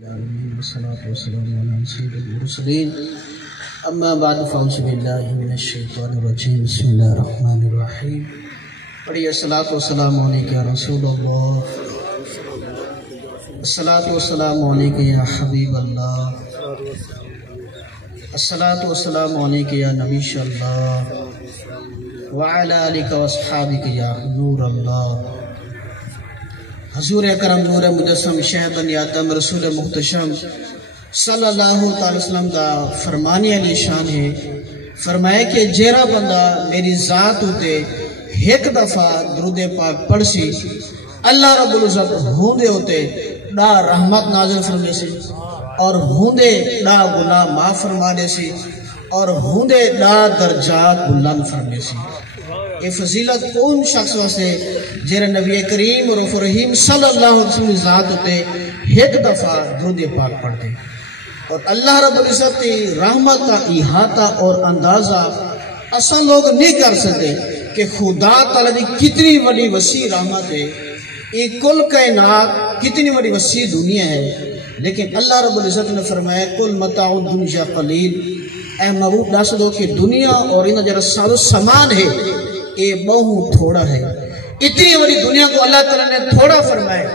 والصلاة والسلام على سيد المرسلين اما بعد فاعوذ باللہ من الشیطان الرجیم بسم اللہ الرحمن الرحیم پڑھیے الصلاۃ والسلام علیک یا رسول اللہ، الصلاۃ والسلام علیک یا حبیب اللہ، الصلاۃ والسلام علیک یا نبی اللہ وعلی آلک واصحابک یا نور اللہ۔ حضور اکرم نور مجسم شہد بنی آدم رسول محتشم صلی اللہ تعالی وسلم کا فرمانی علی شان ہے، فرمائے کہ جیرا بندہ میری ذات ہوتے ایک دفعہ درود پاک پڑھ سی، اللہ رب العزت ہوندے ہوتے ڈا رحمت نازل فرمے سی، اور ہوندے ڈا گناہ معاف فرما دے سی، اور ہوندے ڈا درجات بلند فرمے سی۔ یہ فضیلت کون شخص واسے جیرے نبی کریم رؤوف رحیم صلی اللہ علیہ وسلم ذات ہوتے ایک دفعہ درود پاک پڑھتے، اور اللہ رب العزت کی رحمت کا احاطہ اور اندازہ اصل لوگ نہیں کر سکتے کہ خدا تعالیٰ دی کتنی بڑی وسیع رحمت ہے، ایک کل کائنات کتنی بڑی وسیع دنیا ہے، لیکن اللہ رب العزت نے فرمایا کل متاع الدنیا قلیل، اے محبوب دس دو کہ دنیا اور انہاں جرا سارو سامان ہے یہ بہت تھوڑا ہے۔ اتنی بڑی دنیا کو اللہ تعالیٰ نے تھوڑا فرمائے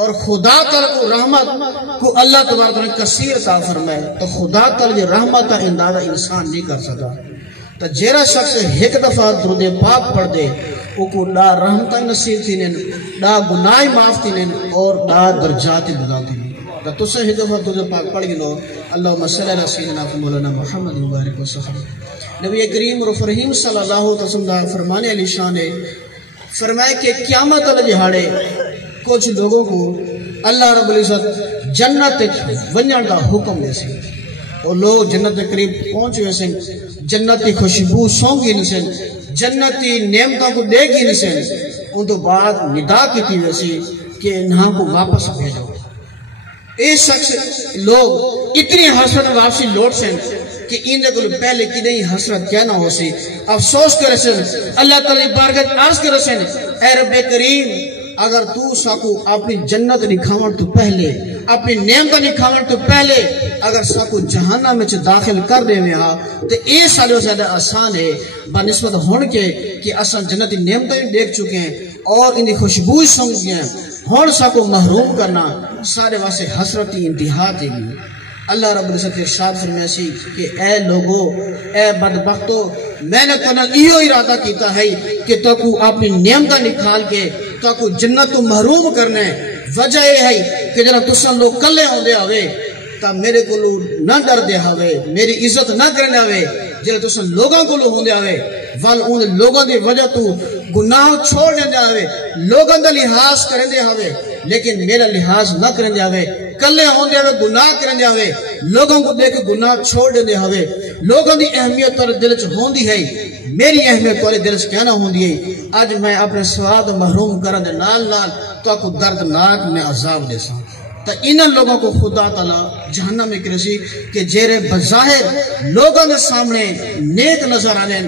اور خدا تعالیٰ کو رحمت کو اللہ تبارک نے کثیر عطا فرمائے، تو خدا تعالیٰ کی رحمت کا اندازہ انسان نہیں کر سکا۔ تو جیرا شخص ایک دفعہ درود پاک پڑھ دے وہ کو ڈا رحمت نصیب تھینن، ڈا گناہ معاف تھینن، اور ڈا درجات بلند تھینن۔ تو تسے ایک دفعہ درود پاک پڑھ گلو اللہم صلی علی سیدنا مولانا محمد مبارک وسلم۔ نبی کریم رؤوف رحیم صلی اللہ علیہ وسلم فرمانے علی شان ہے، فرمائے کہ قیامت والے دہاڑے کچھ لوگوں کو اللہ رب العزت جنت ونجن کا حکم دے سی، اور لوگ جنت کے قریب پہنچ گئے سن، جنت کی خوشبو سونگی نہیں سن، جنتی نعمتوں کو دے گی نہیں سن، ان تو بعد ندا کی تھی ویسی کہ انہاں کو واپس بھیجو۔ اے شخص لوگ اتنی حسرت واپسی لوٹ سن کہ اندے کو پہلے کی نہیں حسرت کیا نہ ہو سی، افسوس کرے سن، اللہ تعالیٰ بارگاہ عرض کرے سن، اے رب کریم اگر تو ساکو اپنی جنت نکھاون تو پہلے، اپنی نعمت نکھاون تو پہلے اگر ساکو جہنم میں داخل کر دے میں ہاں تو اے سالوں زیادہ آسان ہے بنسبت ہون کے کہ اصلا جنتی نعمتیں دیکھ چکے ہیں اور ان کی خوشبو سمجھ گئے ہیں، ہون ساکو محروم کرنا سارے واسے حسرتی انتہا دے گی۔ اللہ رب العزت ارشاد فرمایا سی کہ اے لوگو، اے بدبختو، میں نے تنہا ایو ارادہ کیتا ہے کہ تو کو اپنی نعمتہ نکھال کے تو کو جنت تو محروم کرنے، وجہ یہ ہے کہ جنہاں تسان لوگ کلے ہوں دے ہوئے تا میرے کو نہ ڈر دے ہوئے، میری عزت نہ کرنے ہوئے، جنہاں تسان لوگوں کو ہوں دے ہوئے، وال ان لوگوں دی وجہ تو گناہ چھوڑ دے ہوئے، لوگوں دا لحاظ کریں دے ہوئے، لیکن میرا لحاظ نہ کریں دے ہوئے، کلے ہوں دے ہوئے گناہ کریں دے ہوئے، لوگوں کو دیکھ گناہ چھوڑ دے ہوئے، لوگوں دی اہمیت اور دل چ ہوں دی ہے، میری اہمیت والے دل چ کیا نہ ہوں دی ہے۔ آج میں اپنے سواد محروم کرن دے نال نال تو کو دردناک میں عذاب دے سا، تو ان لوگوں کو خدا تعالیٰ جہنم میں کرسی کہ جیرے بظاہر لوگوں کے سامنے نیک نظر آنے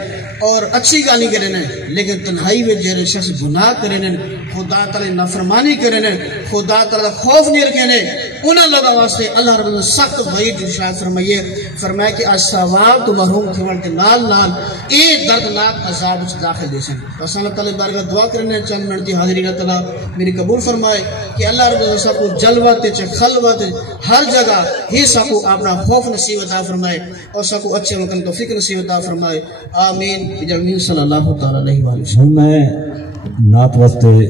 اور اچھی گالی کرنے، لیکن تنہائی میں جیرے شخص گناہ کرنے، خدا تعالیٰ نافرمانی کرنے، خدا تعالیٰ خوف نہیں رکھنے، انہاں لوگوں واسطے اللہ رب العزت سخت وعید ارشاد فرمائیے، فرمایا کہ آج ثواب تو محروم تھیون کے نال نال اے دردناک عذاب اس داخل دے سن۔ تو اللہ تعالیٰ بارگاہ دعا کرنے چند منٹ دی حاضری اللہ تعالیٰ میری قبول فرمائے کہ اللہ رب العزت سب کو جلوت خلوت ہر جگہ ہی سب کو اپنا خوف نصیب عطا فرمائے اور سب کو اچھے مکن توفیق نصیب عطا فرمائے، آمین بجمعین صلی اللہ تعالیٰ علیہ وآلہ وسلم۔ میں نعت واسطے